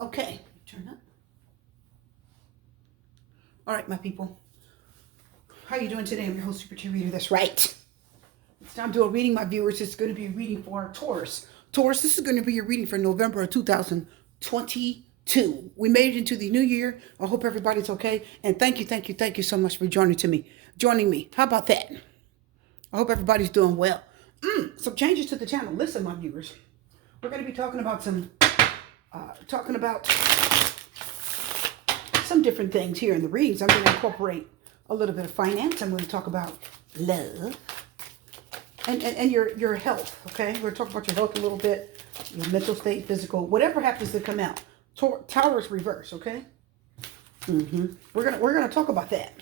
Okay, turn up. All right, my people. How are you doing today? I'm your host, Super Tea Reader. That's right. It's time to do a reading, my viewers. It's going to be a reading for Taurus. Taurus, this is going to be your reading for November of 2022. We made it into the new year. I hope everybody's okay. And thank you so much for joining me. How about that? I hope everybody's doing well. Some changes to the channel. Listen, my viewers. We're going to be talking about some different things here in the readings. I'm going to incorporate a little bit of finance. I'm going to talk about love and your health, okay? We're going to talk about your health a little bit, your mental state, physical, whatever happens to come out. Taurus reverse, okay? We're gonna talk about that,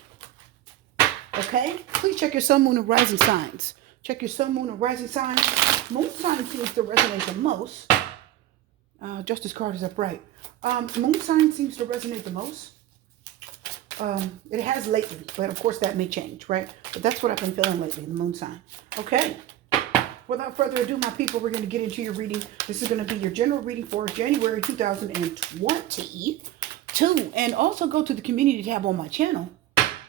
okay? Please check your sun, moon, and rising signs. Check your sun, moon, and rising signs. Moon sign seems to resonate the most. Justice card is upright. Moon sign seems to resonate the most. It has lately, but of course that may change, right? But that's what I've been feeling lately, the moon sign. Okay. Without further ado, my people, we're going to get into your reading. This is going to be your general reading for January 2022. And also go to the community tab on my channel,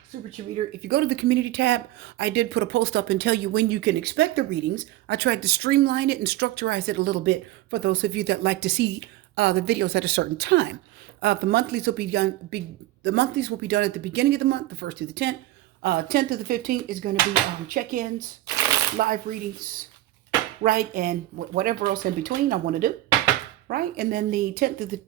Super Tea Reader. If you go to the community tab, I did put a post up and tell you when you can expect the readings. I tried to streamline it and structurize it a little bit for those of you that like to see the videos at a certain time. The monthlies will be done. The monthlies will be done at the beginning of the month, the 1st through the 10th. 10th through the 15th is going to be check-ins, live readings, right, and whatever else in between I want to do, right. And then the 10th through the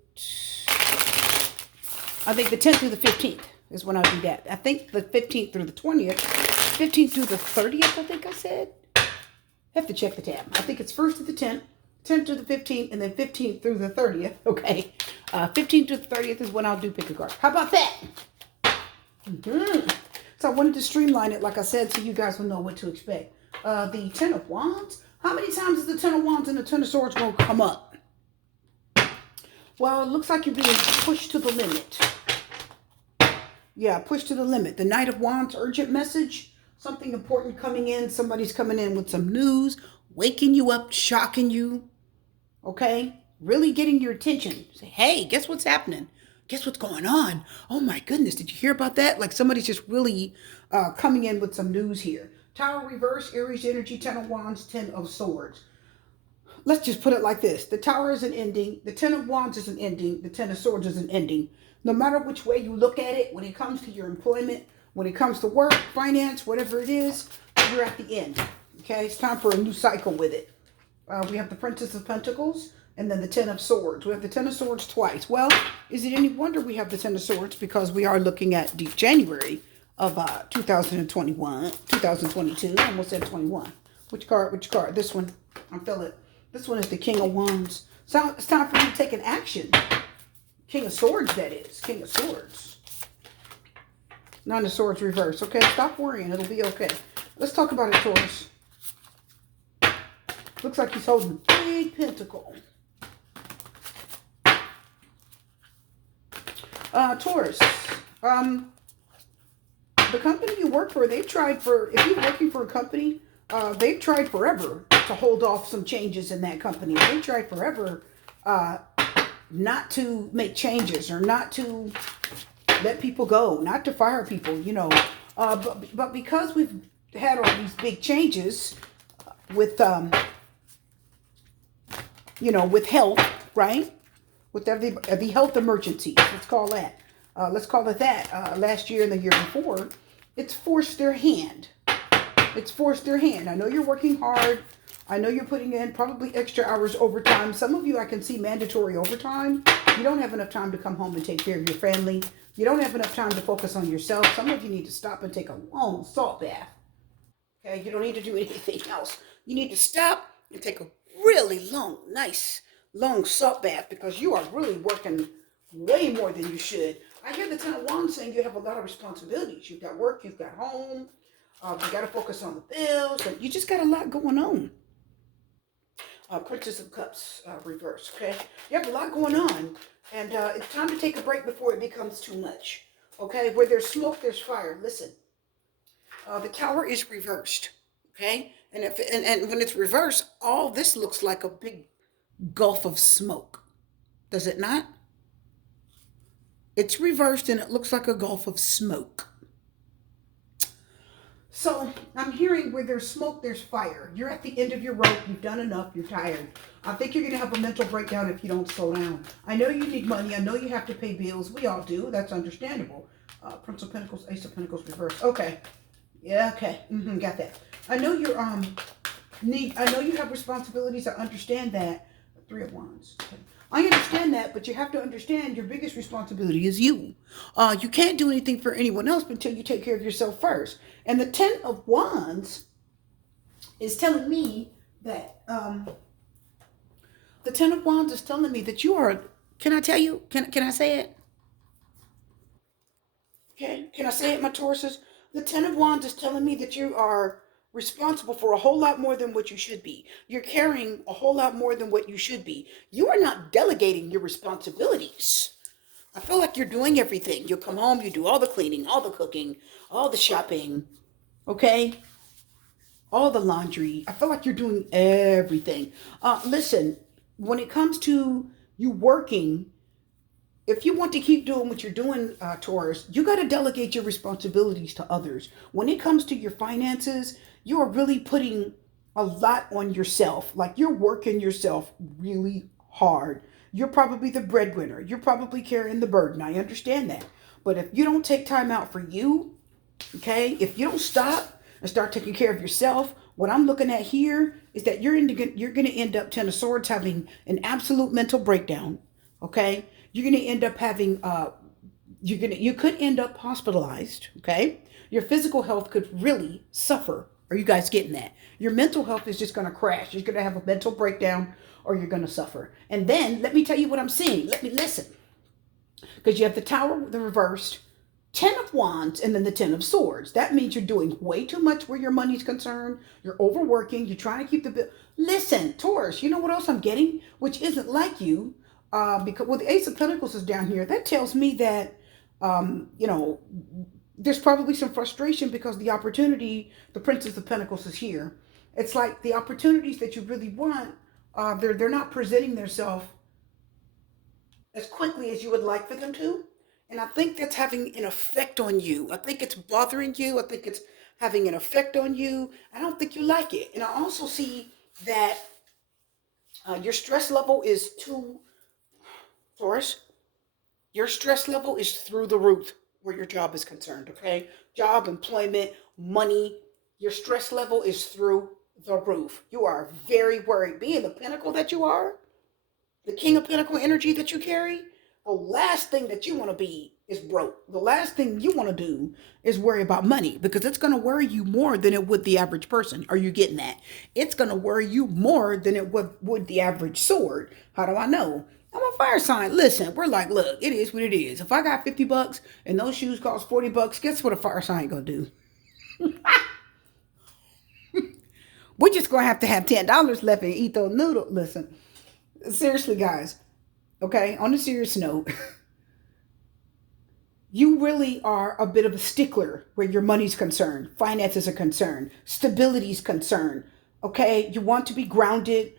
10th through the 15th is when I do that. I think the 15th through the 20th, 15th through the 30th. I think I said. I have to check the tab. I think it's 1st to the 10th. 10th to the 15th, and then 15th through the 30th. Okay. 15th to the 30th is when I'll do pick a card. How about that? So I wanted to streamline it, like I said, so you guys will know what to expect. The Ten of Wands. How many times is the Ten of Wands and the Ten of Swords going to come up? Well, it looks like you're being pushed to the limit. Yeah, pushed to the limit. The Knight of Wands, urgent message. Something important coming in. Somebody's coming in with some news, waking you up, shocking you. Okay? Really getting your attention. Say, hey, guess what's happening? Guess what's going on? Oh my goodness, did you hear about that? Like somebody's just really coming in with some news here. Tower reverse, Aries energy, Ten of Wands, Ten of Swords. Let's just put it like this. The Tower is an ending. The Ten of Wands is an ending. The Ten of Swords is an ending. No matter which way you look at it, when it comes to your employment, when it comes to work, finance, whatever it is, you're at the end. Okay, it's time for a new cycle with it. We have the Princess of Pentacles and then the Ten of Swords. We have the Ten of Swords twice. Well, is it any wonder we have the Ten of Swords? Because we are looking at January of 2021, 2022. I almost said 21. Which card? Which card? This one. I feel it. This one is the King of Wands. So it's time for you to take an action. King of Swords, that is. King of Swords. Nine of Swords reverse. Okay, stop worrying. It'll be okay. Let's talk about it, Taurus. Looks like he's holding a big pentacle. Taurus. The company you work for, if you're working for a company, they've tried forever to hold off some changes in that company. They tried forever not to make changes or not to let people go, not to fire people, but because we've had all these big changes with with health, right? With the health emergencies, let's call that. Let's call it that. Last year and the year before, it's forced their hand. It's forced their hand. I know you're working hard. I know you're putting in probably extra hours overtime. Some of you I can see mandatory overtime. You don't have enough time to come home and take care of your family. You don't have enough time to focus on yourself. Some of you need to stop and take a long salt bath. Okay, you don't need to do anything else. You need to stop and take a really long, nice, long salt bath because you are really working way more than you should. I hear the Ten of Wands saying you have a lot of responsibilities. You've got work, you've got home, you got to focus on the bills. So you just got a lot going on. Princess of Cups reverse, okay? You have a lot going on, and it's time to take a break before it becomes too much, okay? Where there's smoke, there's fire. Listen, the Tower is reversed, okay? And when it's reversed, all this looks like a big gulf of smoke. Does it not? It's reversed and it looks like a gulf of smoke. So I'm hearing where there's smoke, there's fire. You're at the end of your rope. You've done enough. You're tired. I think you're going to have a mental breakdown if you don't slow down. I know you need money. I know you have to pay bills. We all do. That's understandable. Prince of Pentacles, Ace of Pentacles reverse. Okay. Yeah, okay. Got that. I know you're I know you have responsibilities. I understand that. Three of Wands. Okay. I understand that, but you have to understand your biggest responsibility is you. You can't do anything for anyone else until you take care of yourself first. And the Ten of Wands is telling me that the Ten of Wands is telling me that you are. Can I tell you? Can I say it? Okay. Can I say it, my Tauruses? The Ten of Wands is telling me that you are responsible for a whole lot more than what you should be. You're carrying a whole lot more than what you should be. You are not delegating your responsibilities. I feel like you're doing everything. You come home, you do all the cleaning, all the cooking, all the shopping, okay? All the laundry. I feel like you're doing everything. Listen, when it comes to you working, if you want to keep doing what you're doing, Taurus, you got to delegate your responsibilities to others. When it comes to your finances, you are really putting a lot on yourself. Like you're working yourself really hard. You're probably the breadwinner. You're probably carrying the burden. I understand that. But if you don't take time out for you, okay, if you don't stop and start taking care of yourself, what I'm looking at here is that you're going to end up Ten of Swords having an absolute mental breakdown. Okay, you're going to end up having you could end up hospitalized. Okay, your physical health could really suffer. Are you guys getting that? Your mental health is just going to crash. You're going to have a mental breakdown, or you're going to suffer. And then let me tell you what I'm seeing. Let me listen, because you have the Tower, the reversed, Ten of Wands, and then the Ten of Swords. That means you're doing way too much where your money's concerned. You're overworking. You're trying to keep the bill. Listen, Taurus, you know what else I'm getting? Which isn't like you. Because well, the Ace of Pentacles is down here. That tells me that, you know, there's probably some frustration because the opportunity, the Princess of Pentacles is here. It's like the opportunities that you really want, they're not presenting themselves as quickly as you would like for them to. And I think that's having an effect on you. I think it's bothering you. I think it's having an effect on you. I don't think you like it. And I also see that your stress level is too, Taurus, your stress level is through the roof where your job is concerned, okay? Job, employment, money. Your stress level is through the roof. You are very worried. Being the pinnacle that you are, the King of Pentacle energy that you carry, the last thing that you want to be is broke. The last thing you want to do is worry about money because it's going to worry you more than it would the average person. Are you getting that? It's going to worry you more than it would the average sword. How do I know? I'm a fire sign. Listen, we're like, look, it is what it is. If I got $50 and those shoes cost $40, guess what a fire sign gonna do? We're just gonna have $10 left and eat those noodles. Listen, seriously, guys. Okay, on a serious note, you really are a bit of a stickler where your money's concerned, finances are concerned, stability's concerned. Okay, you want to be grounded,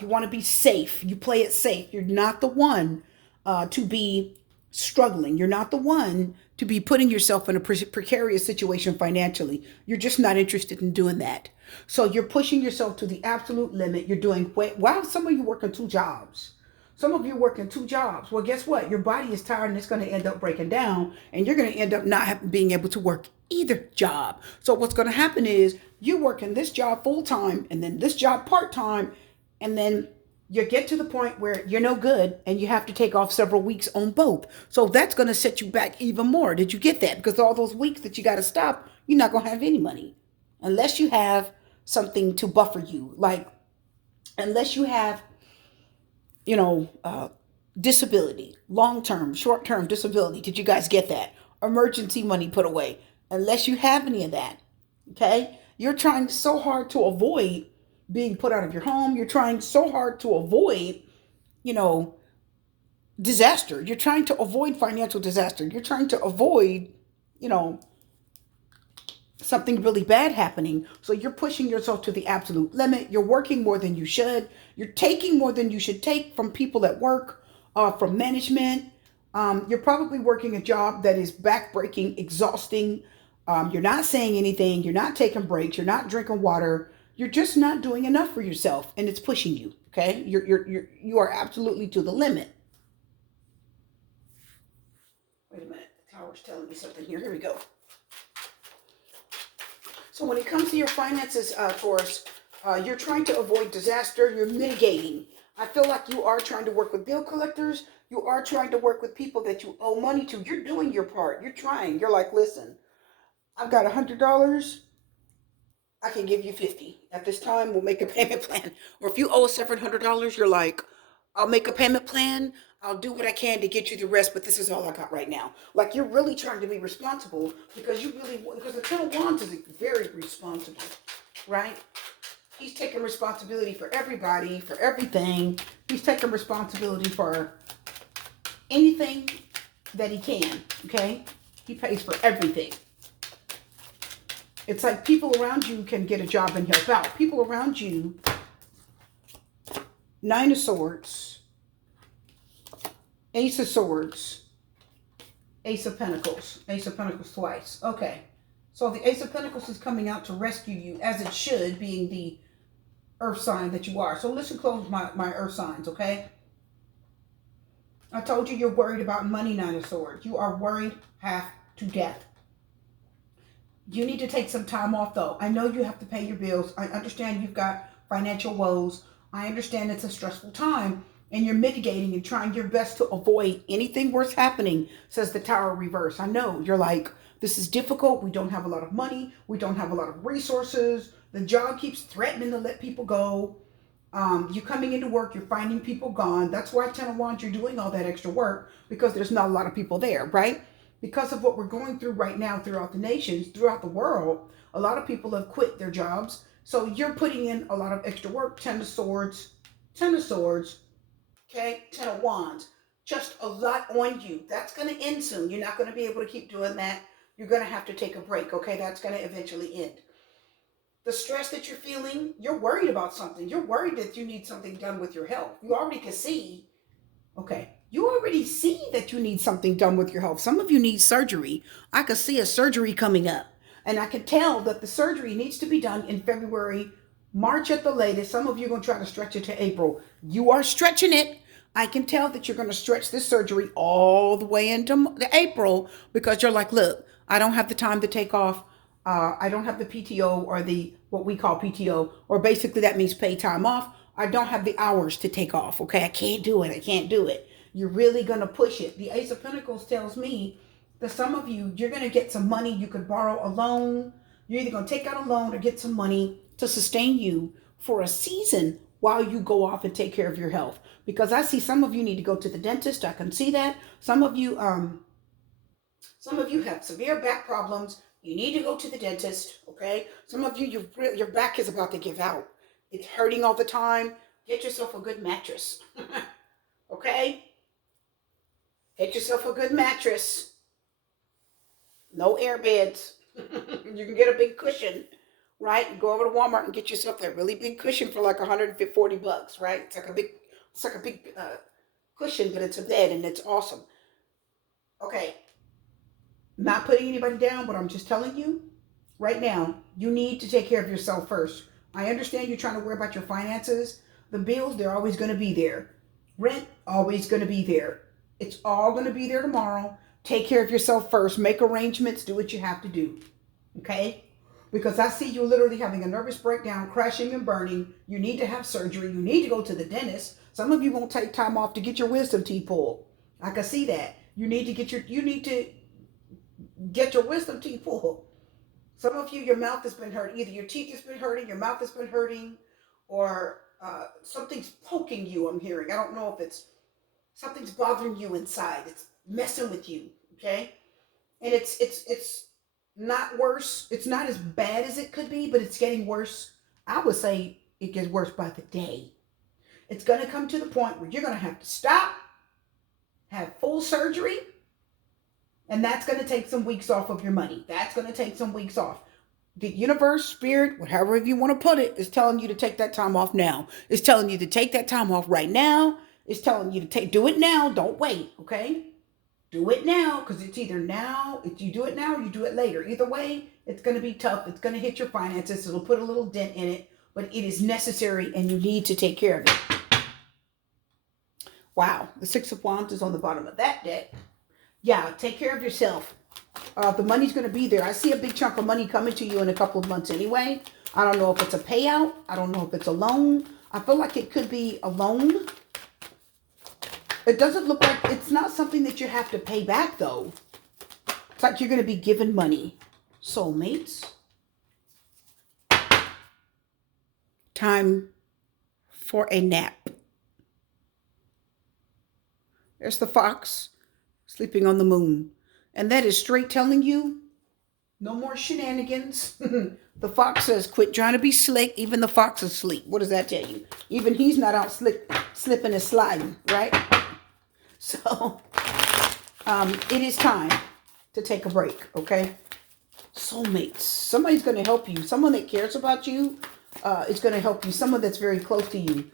you want to be safe, you play it safe. You're not the one to be struggling, you're not the one to be putting yourself in a precarious situation financially. You're just not interested in doing that. So you're pushing yourself to the absolute limit. You're doing, wow, some of you working two jobs. Some of you working two jobs. Well, guess what? Your body is tired and it's going to end up breaking down, and you're going to end up not being able to work either job. So what's going to happen is you working this job full time and then this job part time, and then you get to the point where you're no good and you have to take off several weeks on both. So that's going to set you back even more. Did you get that? Because all those weeks that you got to stop, you're not going to have any money unless you have something to buffer you. Like, unless you have you know, disability, long term, short term disability. Did you guys get that? Emergency money put away. Unless you have any of that, okay? You're trying so hard to avoid being put out of your home. You're trying so hard to avoid, you know, disaster. You're trying to avoid financial disaster. You're trying to avoid, you know, something really bad happening. So you're pushing yourself to the absolute limit. You're working more than you should. You're taking more than you should take from people at work, from management. You're probably working a job that is backbreaking, exhausting. You're not saying anything. You're not taking breaks. You're not drinking water. You're just not doing enough for yourself, and it's pushing you. Okay, you are absolutely to the limit. Wait a minute, the tower's telling me something here. Here we go. So when it comes to your finances, Taurus, you're trying to avoid disaster. You're mitigating. I feel like you are trying to work with bill collectors. You are trying to work with people that you owe money to. You're doing your part. You're trying. You're like, listen, I've got $100. I can give you 50. At this time, we'll make a payment plan. Or if you owe us $700, you're like, I'll make a payment plan. I'll do what I can to get you the rest, but this is all I got right now. Like you're really trying to be responsible because because the Ten of Wands is very responsible, right? He's taking responsibility for everybody, for everything. He's taking responsibility for anything that he can, okay? He pays for everything. It's like people around you can get a job and help out. People around you, Nine of Swords, Ace of Swords, Ace of Pentacles. Ace of Pentacles twice. Okay. So the Ace of Pentacles is coming out to rescue you, as it should, being the earth sign that you are. So listen close, my earth signs, okay? I told you you're worried about money, Nine of Swords. You are worried half to death. You need to take some time off, though. I know you have to pay your bills. I understand you've got financial woes. I understand it's a stressful time, and you're mitigating and trying your best to avoid anything worse happening, says the Tower reverse. I know you're like, this is difficult. We don't have a lot of money. We don't have a lot of resources. The job keeps threatening to let people go. You're coming into work, you're finding people gone. That's why Ten of Wands, you're doing all that extra work because there's not a lot of people there, right? Because of what we're going through right now throughout the nations, throughout the world, a lot of people have quit their jobs. So you're putting in a lot of extra work. Ten of Swords, Ten of Swords, okay? Ten of Wands. Just a lot on you. That's going to end soon. You're not going to be able to keep doing that. You're going to have to take a break, okay? That's going to eventually end. The stress that you're feeling, you're worried about something. You're worried that you need something done with your health. You already can see, okay, you already see that you need something done with your health. Some of you need surgery. I could see a surgery coming up. And I can tell that the surgery needs to be done in February, March at the latest. Some of you are going to try to stretch it to April. You are stretching it. I can tell that you're going to stretch this surgery all the way into April because you're like, look, I don't have the time to take off. I don't have the PTO or the what we call PTO, or basically that means pay time off. I don't have the hours to take off. Okay, I can't do it. I can't do it. You're really gonna push it. The Ace of Pentacles tells me that some of you, you're gonna get some money. You could borrow a loan. You're either gonna take out a loan or get some money to sustain you for a season while you go off and take care of your health. Because I see some of you need to go to the dentist. I can see that. Some of you have severe back problems. You need to go to the dentist, okay? Some of you, your back is about to give out. It's hurting all the time. Get yourself a good mattress, okay? Get yourself a good mattress. No air beds. You can get a big cushion, right? Go over to Walmart and get yourself that really big cushion for like $140, right? It's like a big cushion, but it's a bed and it's awesome. Okay, not putting anybody down, but I'm just telling you right now, you need to take care of yourself first. I understand you're trying to worry about your finances. The bills, they're always going to be there. Rent, always going to be there. It's all going to be there tomorrow. Take care of yourself first. Make arrangements. Do what you have to do. Okay? Because I see you literally having a nervous breakdown, crashing and burning. You need to have surgery. You need to go to the dentist. Some of you won't take time off to get your wisdom teeth pulled. I can see that. You need to get your wisdom teeth pulled. Some of you, your mouth has been hurt. Either your teeth has been hurting, your mouth has been hurting, or something's poking you. I'm hearing. I don't know if it's something's bothering you inside. It's messing with you. Okay, and it's not worse. It's not as bad as it could be, but it's getting worse. I would say it gets worse by the day. It's going to come to the point where you're going to have to stop, have full surgery, and that's going to take some weeks off of your money. That's going to take some weeks off. The universe, spirit, whatever you want to put it, is telling you to take that time off now. It's telling you to take that time off right now. It's telling you to do it now. Don't wait, okay? Do it now, because it's either now, if you do it now or you do it later. Either way, it's going to be tough. It's going to hit your finances. It'll put a little dent in it, but it is necessary and you need to take care of it. Wow, the Six of Wands is on the bottom of that deck. Yeah, take care of yourself. The money's going to be there. I see a big chunk of money coming to you in a couple of months anyway. I don't know if it's a payout. I don't know if it's a loan. I feel like it could be a loan. It doesn't look like, it's not something that you have to pay back though. It's like you're going to be given money. Soulmates. Time for a nap. There's the fox sleeping on the moon. And that is straight telling you, no more shenanigans. The fox says, quit trying to be slick. Even the fox is asleep. What does that tell you? Even he's not out slipping and sliding, right? So, it is time to take a break, okay? Soulmates. Somebody's going to help you. Someone that cares about you is going to help you. Someone that's very close to you.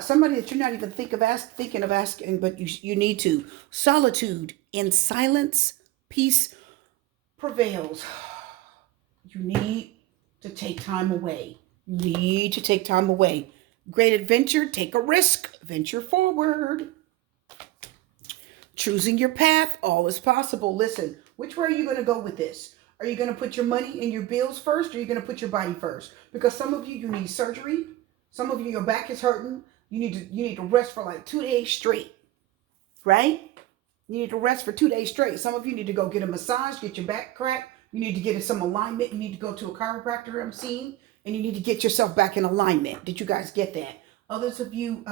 Somebody that you're not even thinking of asking, but you need to. Solitude in silence, peace prevails. You need to take time away. You need to take time away. Great adventure. Take a risk. Venture forward. Choosing your path, all is possible. Listen, which way are you going to go with this? Are you going to put your money and your bills first, or are you going to put your body first? Because some of you need surgery. Some of you, your back is hurting. You need to rest for like 2 days straight, right? You need to rest for 2 days straight. Some of you need to go get a massage, get your back cracked. You need to get some alignment. You need to go to a chiropractor, I'm seeing, and you need to get yourself back in alignment. Did you guys get that? Others of you,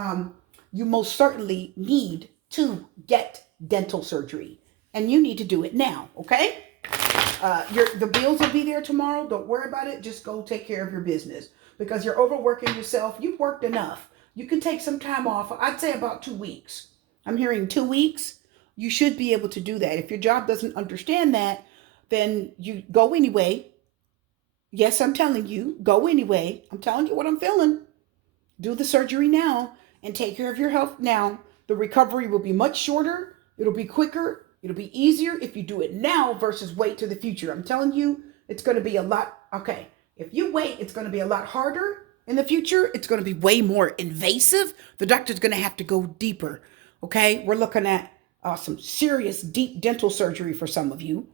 you most certainly need to get dental surgery, and you need to do it now, okay? The bills will be there tomorrow. Don't worry about it. Just go take care of your business, because you're overworking yourself. You've worked enough. You can take some time off. I'd say about 2 weeks. I'm hearing 2 weeks. You should be able to do that. If your job doesn't understand that, then you go anyway. Yes, I'm telling you, go anyway. I'm telling you what I'm feeling. Do the surgery now and take care of your health now. The recovery will be much shorter. It'll be quicker. It'll be easier if you do it now versus wait to the future. I'm telling you, it's going to be a lot. Okay, if you wait, it's going to be a lot harder in the future. It's going to be way more invasive. The doctor's going to have to go deeper. Okay, we're looking at some serious deep dental surgery for some of you.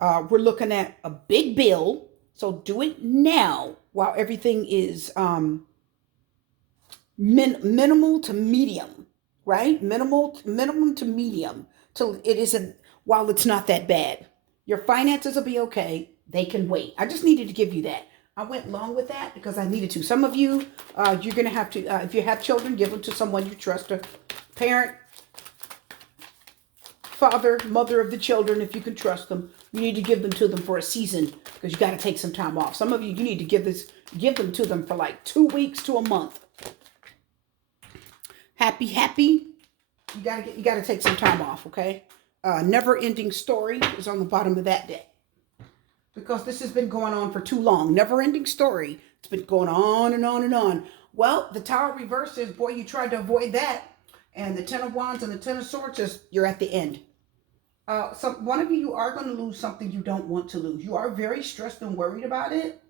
We're looking at a big bill. So do it now while everything is minimal to medium, right? Minimum to medium, till it isn't, while it's not that bad. Your finances will be okay. They can wait. I just needed to give you that. I went long with that because I needed to. Some of you, you're going to have to, if you have children, give them to someone you trust, a parent, father, mother of the children, if you can trust them. You need to give them to them for a season, because you got to take some time off. Some of you, you need to give them to them for like 2 weeks to a month. Happy. You gotta take some time off, okay? Never ending story is on the bottom of that deck, because this has been going on for too long. Never ending story. It's been going on and on and on. Well, the Tower reverse is, boy, you tried to avoid that. And the Ten of Wands and the Ten of Swords is, you're at the end. One of you are going to lose something you don't want to lose. You are very stressed and worried about it,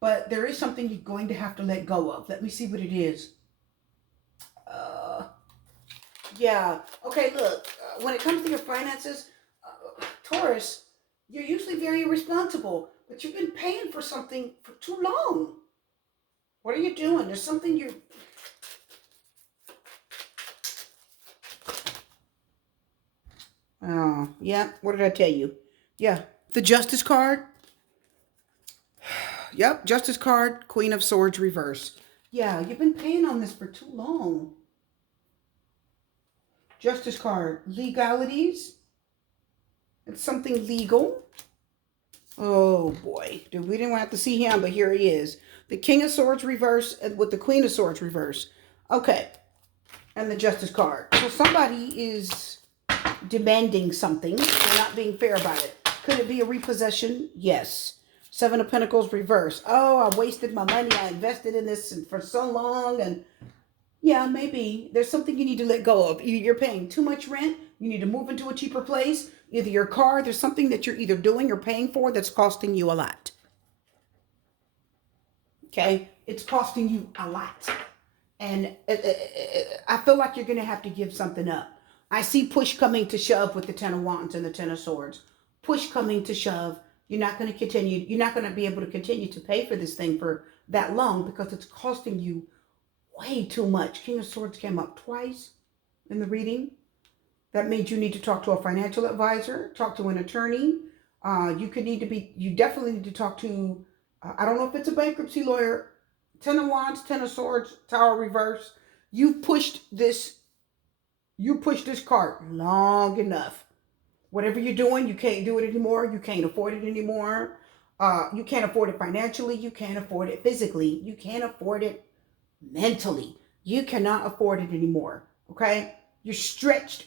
but there is something you're going to have to let go of. Let me see what it is. Yeah. Okay, look, when it comes to your finances, Taurus, you're usually very irresponsible, but you've been paying for something for too long. What are you doing? There's something you're... Oh, yeah. What did I tell you? Yeah. The Justice card. Yep. Justice card. Queen of Swords reverse. Yeah. You've been paying on this for too long. Justice card. Legalities. It's something legal. Oh, boy. Dude, we didn't have to see him, but here he is. The King of Swords reverse with the Queen of Swords reverse. Okay. And the Justice card. So somebody is demanding something. They're not being fair about it. Could it be a repossession? Yes. Seven of Pentacles reverse. Oh, I wasted my money. I invested in this for so long. And yeah, maybe there's something you need to let go of. You're paying too much rent. You need to move into a cheaper place. Either your car, there's something that you're either doing or paying for that's costing you a lot. Okay? It's costing you a lot. And I feel like you're going to have to give something up. I see push coming to shove with the Ten of Wands and the Ten of Swords. Push coming to shove. You're not going to continue. You're not going to be able to continue to pay for this thing for that long because it's costing you way too much. King of Swords came up twice in the reading. That means you need to talk to a financial advisor, talk to an attorney. You definitely need to talk to, I don't know if it's a bankruptcy lawyer. Ten of Wands, Ten of Swords, Tower reverse. You pushed this cart long enough. Whatever you're doing, you can't do it anymore. You can't afford it anymore. You can't afford it financially. You can't afford it physically. You can't afford it mentally. You cannot afford it anymore. Okay? You're stretched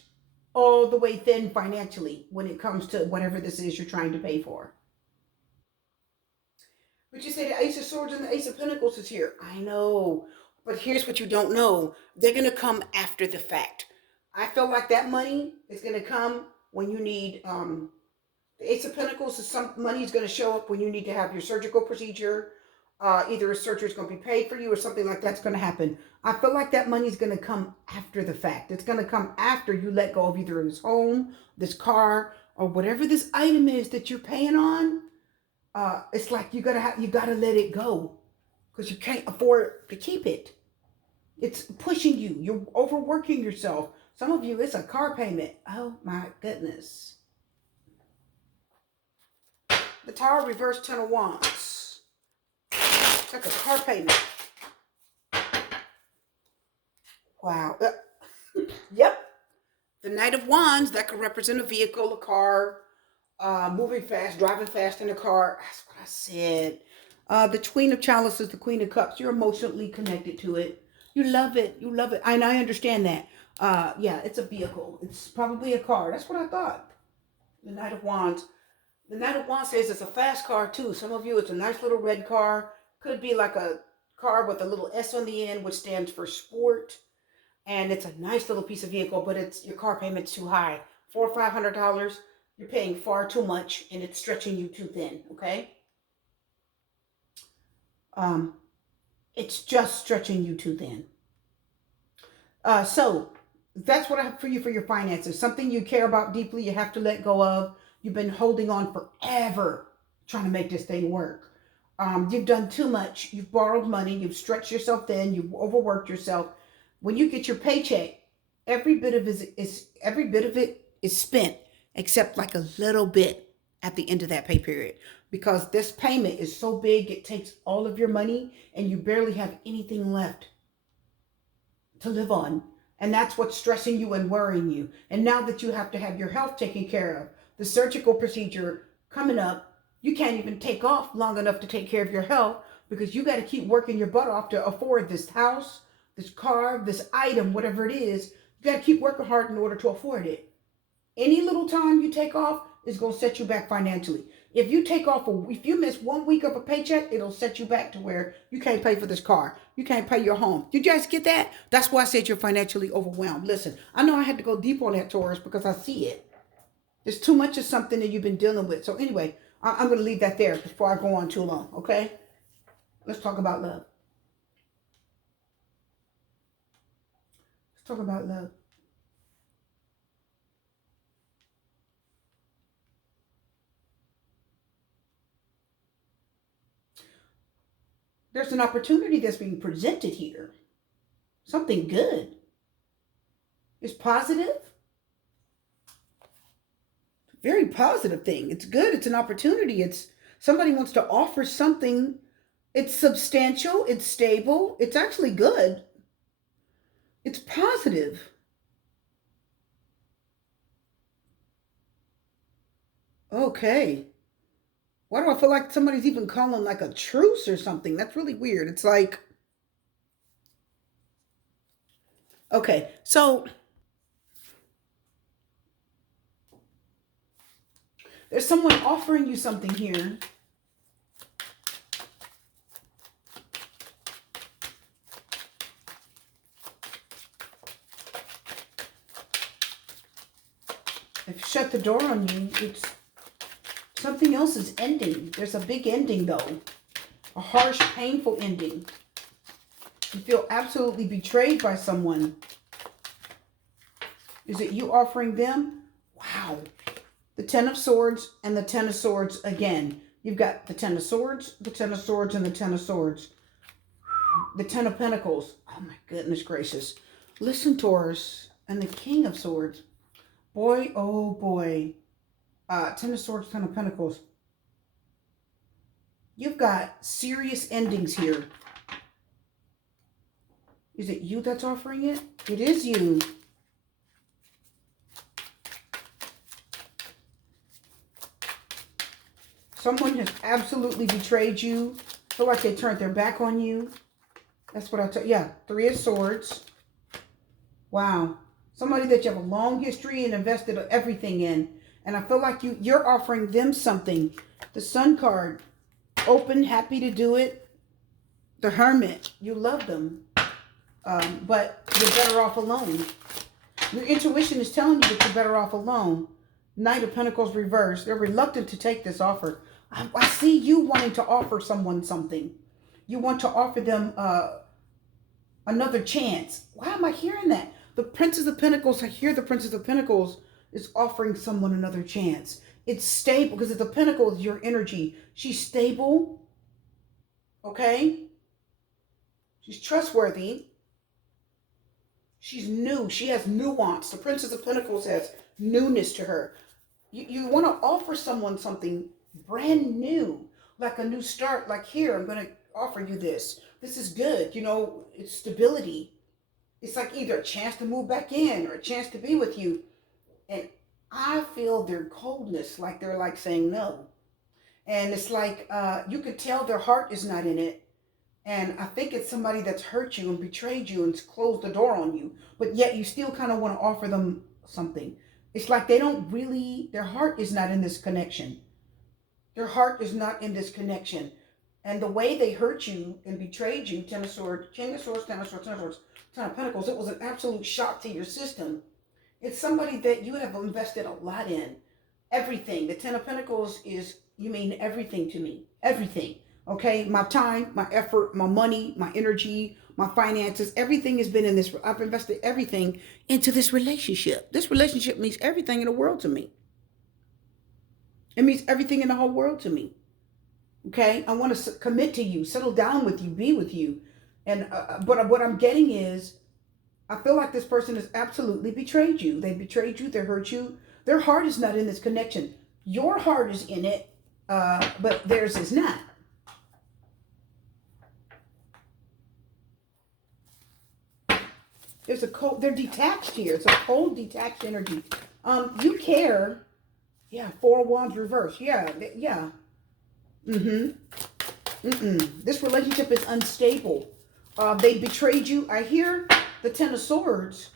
all the way thin financially when it comes to whatever this is you're trying to pay for. But you say the Ace of Swords and the Ace of Pentacles is here. I know. But here's what you don't know. They're going to come after the fact. I feel like that money is going to come when you need, the Ace of Pentacles is some money is going to show up when you need to have your surgical procedure. Either a surgery is going to be paid for you or something like that's going to happen. I feel like that money is going to come after the fact. It's going to come after you let go of either this home, this car, or whatever this item is that you're paying on. It's like you gotta let it go because you can't afford to keep it. It's pushing you. You're overworking yourself. Some of you, it's a car payment. Oh my goodness. The Tower reverse, Ten of Wands. It's like a car payment. Wow. Yep. The Knight of Wands, that could represent a vehicle, a car, moving fast, driving fast in a car. That's what I said. The Queen of Chalices, the Queen of Cups, you're emotionally connected to it. You love it. You love it. And I understand that. Yeah, it's a vehicle. It's probably a car. That's what I thought. The Knight of Wands. The Knight of Wands says it's a fast car too. Some of you, it's a nice little red car. Could be like a car with a little S on the end, which stands for sport. And it's a nice little piece of vehicle, but it's your car payment's too high. $400 or $500. You're paying far too much, and it's stretching you too thin. Okay. It's just stretching you too thin. So that's what I have for you for your finances. Something you care about deeply, you have to let go of. You've been holding on forever trying to make this thing work. You've done too much. You've borrowed money. You've stretched yourself thin. You've overworked yourself. When you get your paycheck, every bit of it is spent, except like a little bit at the end of that pay period. Because this payment is so big, it takes all of your money and you barely have anything left to live on. And that's what's stressing you and worrying you. And now that you have to have your health taken care of, the surgical procedure coming up, you can't even take off long enough to take care of your health because you got to keep working your butt off to afford this house, this car, this item, whatever it is. You got to keep working hard in order to afford it. Any little time you take off is going to set you back financially. If you take off, if you miss 1 week of a paycheck, it'll set you back to where you can't pay for this car. You can't pay your home. Did you guys get that? That's why I said you're financially overwhelmed. Listen, I know I had to go deep on that, Taurus, because I see it. There's too much of something that you've been dealing with. So anyway, I'm going to leave that there before I go on too long, okay? Let's talk about love. Let's talk about love. There's an opportunity that's being presented here. Something good. It's positive. Very positive thing. It's good. It's an opportunity. It's somebody wants to offer something. It's substantial. It's stable. It's actually good. It's positive. Okay. Why do I feel like somebody's even calling like a truce or something? That's really weird. It's like, okay, so there's someone offering you something here. they've shut the door on you. It's something else is ending. There's a big ending though. A harsh, painful ending. You feel absolutely betrayed by someone. Is it you offering them? Wow. The Ten of Swords and the Ten of Swords again. You've got the Ten of Swords, the Ten of Swords, and the Ten of Swords. The Ten of Pentacles. Oh my goodness gracious. Listen, Taurus. And the King of Swords. Boy, oh boy. Ten of Swords, Ten of Pentacles. You've got serious endings here. Is it you that's offering it? It is you. Someone has absolutely betrayed you. Feel like they turned their back on you. That's what I tell you. Yeah, Three of Swords. Wow. Somebody that you have a long history and invested everything in. And I feel like you're offering them something. The Sun card. Open, happy to do it. The Hermit. You love them. But you're better off alone. Your intuition is telling you that you're better off alone. Knight of Pentacles reversed. They're reluctant to take this offer. I see you wanting to offer someone something. You want to offer them another chance. Why am I hearing that? The Princess of Pentacles, I hear the Princess of Pentacles is offering someone another chance. It's stable because it's the Pentacle is your energy. She's stable. Okay? She's trustworthy. She's new. She has nuance. The Princess of Pentacles has newness to her. You want to offer someone something brand new, like a new start. Like, here, I'm going to offer you this. This is good. You know, it's stability. It's like either a chance to move back in or a chance to be with you. And I feel their coldness, like they're like saying no. And it's like you could tell their heart is not in it. And I think it's somebody that's hurt you and betrayed you and closed the door on you. But yet you still kind of want to offer them something. It's like they don't really, their heart is not in this connection. Their heart is not in this connection. And the way they hurt you and betrayed you, Ten of Swords, King of Swords, Ten of Swords, Ten of Swords, Ten of Pentacles, it was an absolute shock to your system. It's somebody that you have invested a lot in. Everything. The Ten of Pentacles is, you mean everything to me. Everything. Okay? My time, my effort, my money, my energy, my finances, everything has been in this. I've invested everything into this relationship. This relationship means everything in the world to me. It means everything in the whole world to me. Okay? I want to commit to you, settle down with you, be with you. And but what I'm getting is, I feel like this person has absolutely betrayed you. They betrayed you. They hurt you. Their heart is not in this connection. Your heart is in it, but theirs is not. There's a cold, they're detached here. It's a cold, detached energy. You care. Yeah, Four of Wands reverse. Yeah. This relationship is unstable. They betrayed you. I hear the Ten of Swords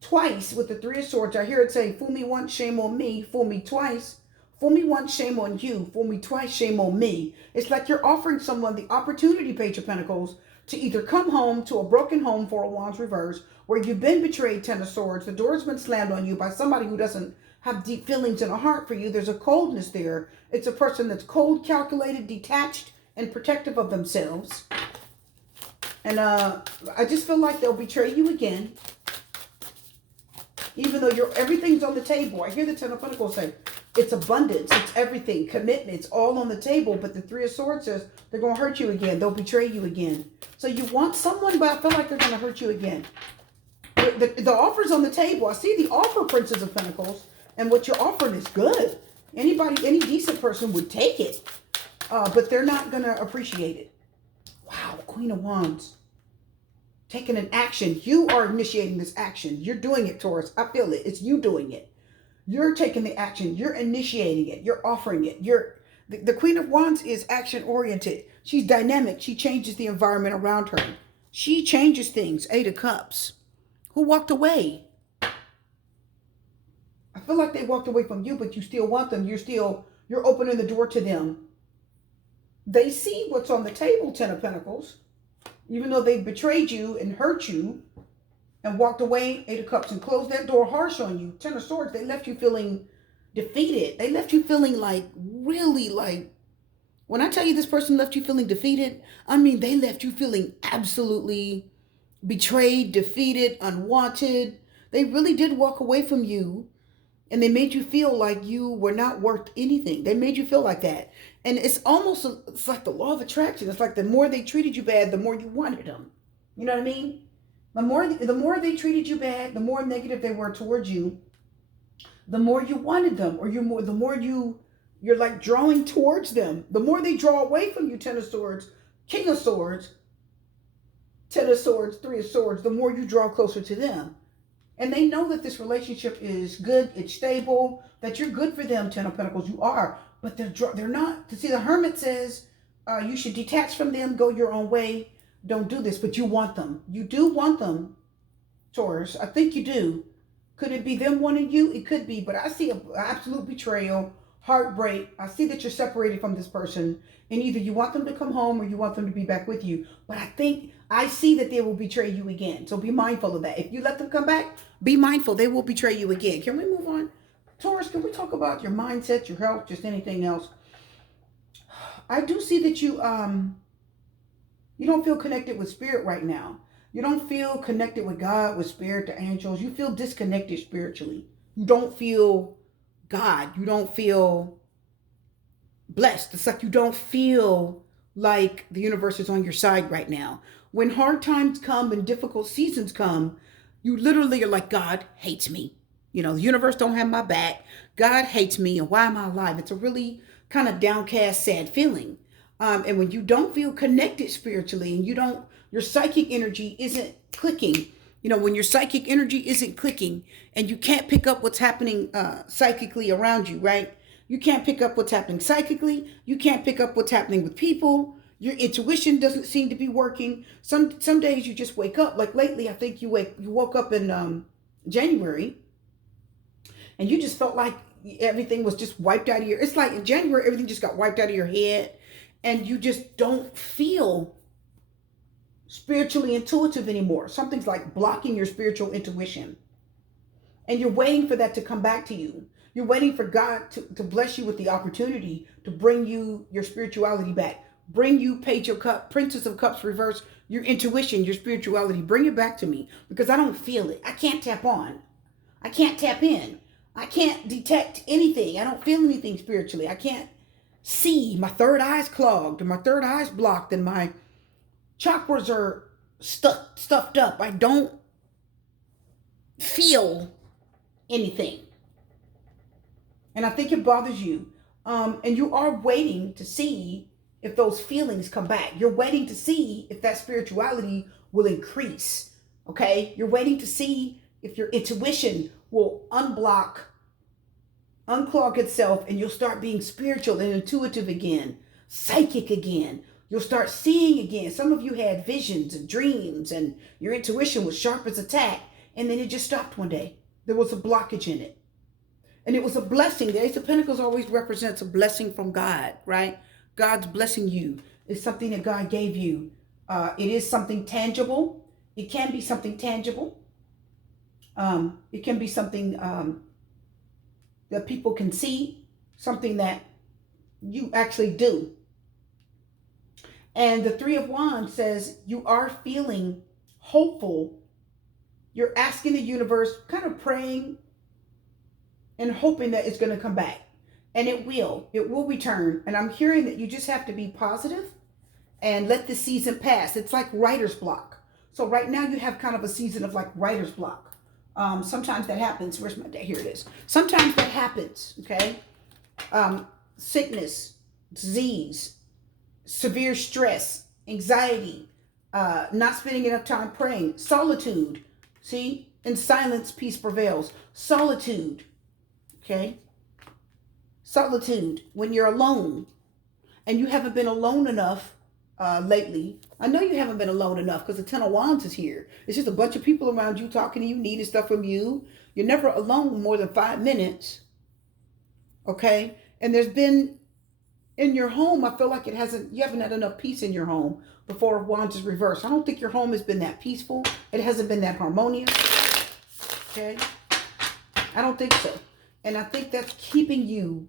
twice with the Three of Swords. I hear it say, fool me once, shame on me. Fool me twice. Fool me once, shame on you. Fool me twice, shame on me. It's like you're offering someone the opportunity, Page of Pentacles, to either come home to a broken home, Four of Wands reverse, where you've been betrayed, Ten of Swords. The door's been slammed on you by somebody who doesn't have deep feelings in a heart for you. There's a coldness there. It's a person that's cold, calculated, detached, and protective of themselves. And I just feel like they'll betray you again. Even though everything's on the table. I hear the Ten of Pentacles say, it's abundance, it's everything, commitment, it's all on the table. But the Three of Swords says, they're going to hurt you again. They'll betray you again. So you want someone, but I feel like they're going to hurt you again. The offer's on the table. I see the offer, Princess of Pentacles. And what you're offering is good. Anybody, any decent person would take it. But they're not going to appreciate it. Wow, Queen of Wands. Taking an action. You are initiating this action. You're doing it, Taurus. I feel it. It's you doing it. You're taking the action. You're initiating it. You're offering it. The Queen of Wands is action-oriented. She's dynamic. She changes the environment around her. She changes things. Eight of Cups. Who walked away? I feel like they walked away from you, but you still want them. You're opening the door to them. They see what's on the table, Ten of Pentacles. Even though they betrayed you and hurt you, and walked away, Eight of Cups, and closed that door harsh on you. Ten of Swords, they left you feeling defeated. They left you feeling like, really, like, when I tell you this person left you feeling defeated, I mean they left you feeling absolutely betrayed, defeated, unwanted. They really did walk away from you, and they made you feel like you were not worth anything. They made you feel like that. And it's like the law of attraction. It's like the more they treated you bad, the more you wanted them. You know what I mean? The more they treated you bad, the more negative they were towards you, the more you wanted them, or the more you're like drawing towards them. The more they draw away from you, Ten of Swords, King of Swords, Ten of Swords, Three of Swords, the more you draw closer to them. And they know that this relationship is good, it's stable, that you're good for them, Ten of Pentacles, you are. But they're not. To see, the Hermit says you should detach from them, go your own way, don't do this. But you want them. You do want them, Taurus. I think you do. Could it be them wanting you? It could be. But I see an absolute betrayal, heartbreak. I see that you're separated from this person. And either you want them to come home or you want them to be back with you. But I see that they will betray you again. So be mindful of that. If you let them come back, be mindful. They will betray you again. Can we move on? Taurus, can we talk about your mindset, your health, just anything else? I do see that you don't feel connected with spirit right now. You don't feel connected with God, with spirit, the angels. You feel disconnected spiritually. You don't feel God. You don't feel blessed. It's like you don't feel like the universe is on your side right now. When hard times come and difficult seasons come, you literally are like, God hates me. You know, the universe don't have my back. God hates me, and why am I alive? It's a really kind of downcast, sad feeling. And when you don't feel connected spiritually, and your psychic energy isn't clicking. You know, when your psychic energy isn't clicking, and you can't pick up what's happening psychically around you, right? You can't pick up what's happening psychically. You can't pick up what's happening with people. Your intuition doesn't seem to be working. Some days you just wake up. Like lately, I think you woke up in January, and you just felt like everything was just wiped out of it's like in January, everything just got wiped out of your head, and you just don't feel spiritually intuitive anymore. Something's like blocking your spiritual intuition. And you're waiting for that to come back to you. You're waiting for God to bless you with the opportunity to bring you your spirituality back. Bring you Page of Cups, Princess of Cups reverse, your intuition, your spirituality. Bring it back to me, because I don't feel it. I can't tap on. I can't tap in. I can't detect anything. I don't feel anything spiritually. I can't see. My third eye's clogged, and my third eye's blocked, and my chakras are stuffed up. I don't feel anything. And I think it bothers you. And you are waiting to see if those feelings come back. You're waiting to see if that spirituality will increase. Okay? You're waiting to see if your intuition will unclog itself, and you'll start being spiritual and intuitive again, psychic again. You'll start seeing again. Some of you had visions and dreams, and your intuition was sharp as a tack, and then it just stopped one day. There was a blockage in it. And it was a blessing. The Ace of Pentacles always represents a blessing from God, right? God's blessing you. It's something that God gave you. It is something tangible. It can be something tangible. It can be something that people can see, something that you actually do. And the Three of Wands says you are feeling hopeful. You're asking the universe, kind of praying and hoping that it's going to come back. And it will. It will return. And I'm hearing that you just have to be positive and let the season pass. It's like writer's block. So right now you have kind of a season of like writer's block. Sometimes that happens. Where's my day? Here it is. Sometimes that happens, okay? Sickness, disease, severe stress, anxiety, not spending enough time praying, solitude. See? In silence, peace prevails. Solitude, okay? Solitude, when you're alone and you haven't been alone enough lately. I know you haven't been alone enough because the Ten of Wands is here. It's just a bunch of people around you talking to you, needing stuff from you. You're never alone more than 5 minutes. Okay? And there's been in your home, I feel like you haven't had enough peace in your home. The Four of Wands is reversed. I don't think your home has been that peaceful. It hasn't been that harmonious. Okay? I don't think so. And I think that's keeping you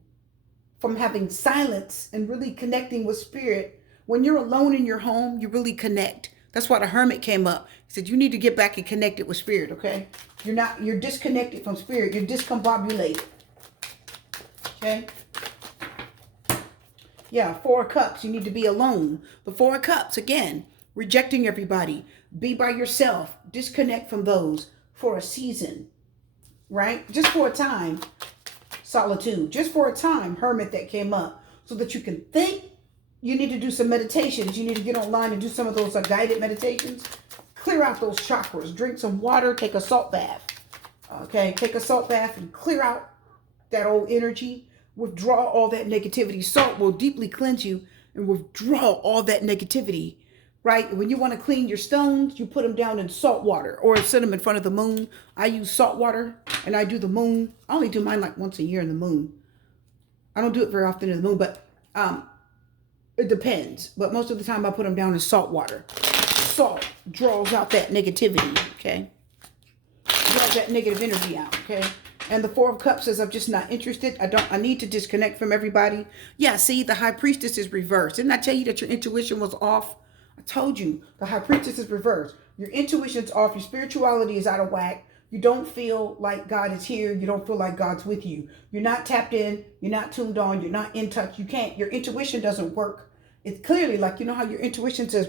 from having silence and really connecting with spirit. When you're alone in your home, you really connect. That's why the Hermit came up. He said, you need to get back and connect it with spirit, okay? You're disconnected from spirit. You're discombobulated. Okay? Yeah, Four of Cups. You need to be alone. The Four of Cups, again, rejecting everybody. Be by yourself. Disconnect from those for a season. Right? Just for a time. Solitude. Just for a time. Hermit that came up. So that you can think. You need to do some meditations. You need to get online and do some of those guided meditations. Clear out those chakras. Drink some water. Take a salt bath. Okay? Take a salt bath and clear out that old energy. Withdraw all that negativity. Salt will deeply cleanse you and withdraw all that negativity. Right? When you want to clean your stones, you put them down in salt water or set them in front of the moon. I use salt water and I do the moon. I only do mine like once a year in the moon. I don't do it very often in the moon, but it depends. But most of the time I put them down in salt water. Salt draws out that negativity, okay? Draws that negative energy out, okay? And the Four of Cups says, I'm just not interested. I need to disconnect from everybody. Yeah, see, the High Priestess is reversed. Didn't I tell you that your intuition was off? I told you, the High Priestess is reversed. Your intuition's off. Your spirituality is out of whack. You don't feel like God is here. You don't feel like God's with you. You're not tapped in. You're not tuned on. You're not in touch. You can't. Your intuition doesn't work. It's clearly like, you know how your intuition says,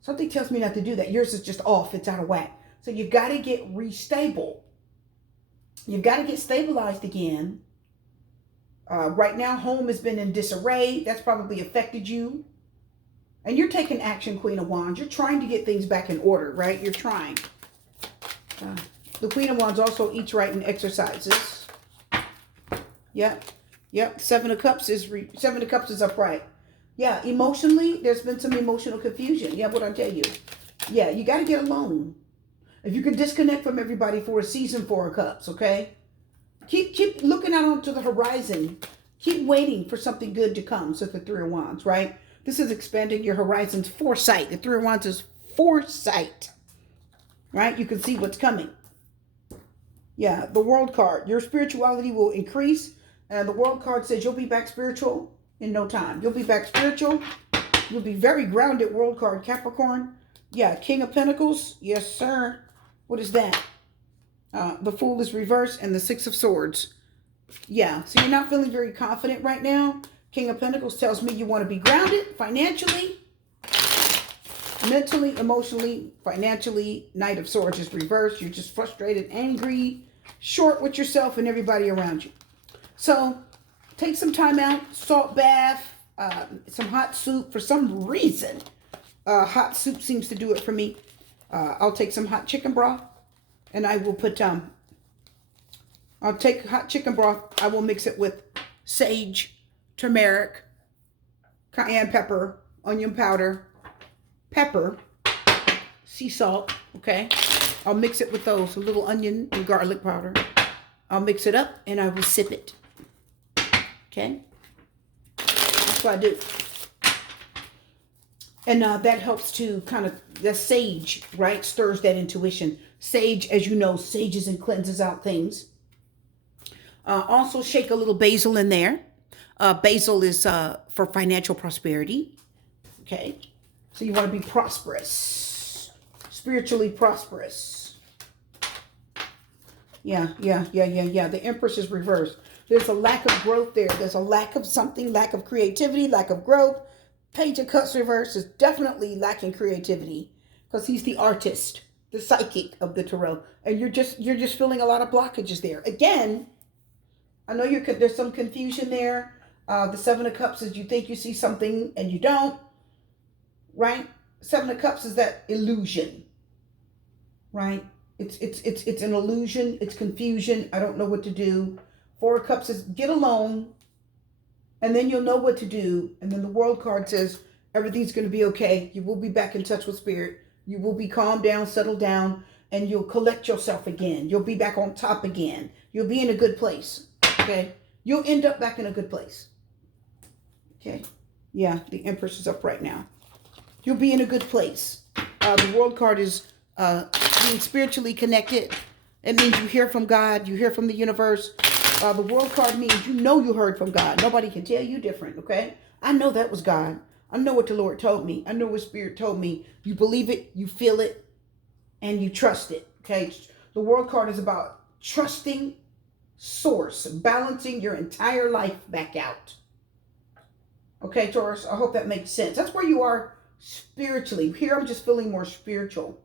something tells me not to do that. Yours is just off. It's out of whack. So you've got to get restable. You've got to get stabilized again. Right now, home has been in disarray. That's probably affected you. And you're taking action, Queen of Wands. You're trying to get things back in order, right? You're trying. The Queen of Wands also eats right and exercises. Yep. Seven of Cups is upright. Yeah, emotionally, there's been some emotional confusion. Yeah, what I tell you. Yeah, you got to get alone. If you can disconnect from everybody for a season, Four of Cups, okay? Keep looking out onto the horizon. Keep waiting for something good to come. So the Three of Wands, right? This is expanding your horizons. Foresight. The Three of Wands is foresight, right? You can see what's coming. Yeah, the World card. Your spirituality will increase. And the World card says you'll be back spiritual in no time. You'll be back spiritual. You'll be very grounded, World card, Capricorn. Yeah, King of Pentacles. Yes, sir. What is that? The Fool is reversed and the Six of Swords. Yeah, so you're not feeling very confident right now. King of Pentacles tells me you want to be grounded financially, mentally, emotionally, financially. Knight of Swords is reversed. You're just frustrated, angry, short with yourself and everybody around you. So take some time out, salt bath, some hot soup. For some reason, hot soup seems to do it for me. I'll take some hot chicken broth and I will put, I'll take hot chicken broth. I will mix it with sage, turmeric, cayenne pepper, onion powder, pepper, sea salt, okay? I'll mix it with those, a little onion and garlic powder. I'll mix it up and I will sip it, okay? That's what I do. And that helps to kind of, the sage, right, stirs that intuition. Sage, as you know, sages and cleanses out things. Also shake a little basil in there. Basil is for financial prosperity. Okay. So you want to be prosperous. Spiritually prosperous. Yeah. The Empress is reversed. There's a lack of growth there. There's a lack of something, lack of creativity, lack of growth. Page of Cups reversed is definitely lacking creativity because he's the artist, the psychic of the tarot. And you're just feeling a lot of blockages there. Again, I know there's some confusion there. The Seven of Cups is you think you see something and you don't, right? Seven of Cups is that illusion, right? It's an illusion. It's confusion. I don't know what to do. Four of Cups is get alone, and then you'll know what to do. And then the World card says everything's going to be okay. You will be back in touch with spirit. You will be calmed down, settled down, and you'll collect yourself again. You'll be back on top again. You'll be in a good place. Okay? You'll end up back in a good place. Okay. Yeah, the Empress is up right now. You'll be in a good place. The World card is being spiritually connected. It means you hear from God. You hear from the universe. The World card means you know you heard from God. Nobody can tell you different, okay? I know that was God. I know what the Lord told me. I know what Spirit told me. You believe it, you feel it, and you trust it, okay? The World card is about trusting Source, balancing your entire life back out. Okay, Taurus, I hope that makes sense. That's where you are spiritually. Here I'm just feeling more spiritual.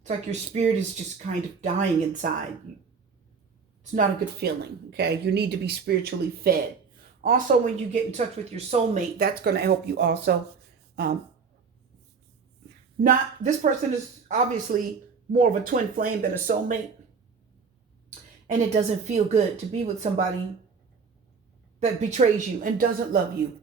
It's like your spirit is just kind of dying inside. It's not a good feeling, okay? You need to be spiritually fed. Also, when you get in touch with your soulmate, that's going to help you also. Not this person is obviously more of a twin flame than a soulmate. And it doesn't feel good to be with somebody that betrays you and doesn't love you.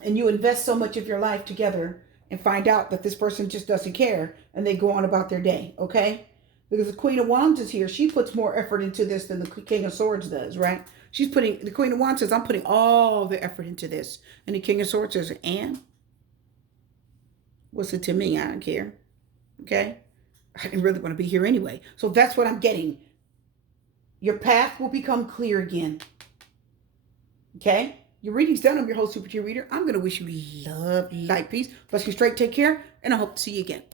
And you invest so much of your life together and find out that this person just doesn't care and they go on about their day, okay? Because the Queen of Wands is here. She puts more effort into this than the King of Swords does, right? The Queen of Wands says, I'm putting all the effort into this. And the King of Swords says, and? What's it to me? I don't care, okay? I didn't really want to be here anyway. So that's what I'm getting. Your path will become clear again, okay? Your reading's done. I'm your host, Super Q Reader. I'm going to wish you love, light, peace. Let's get straight. Take care. And I hope to see you again.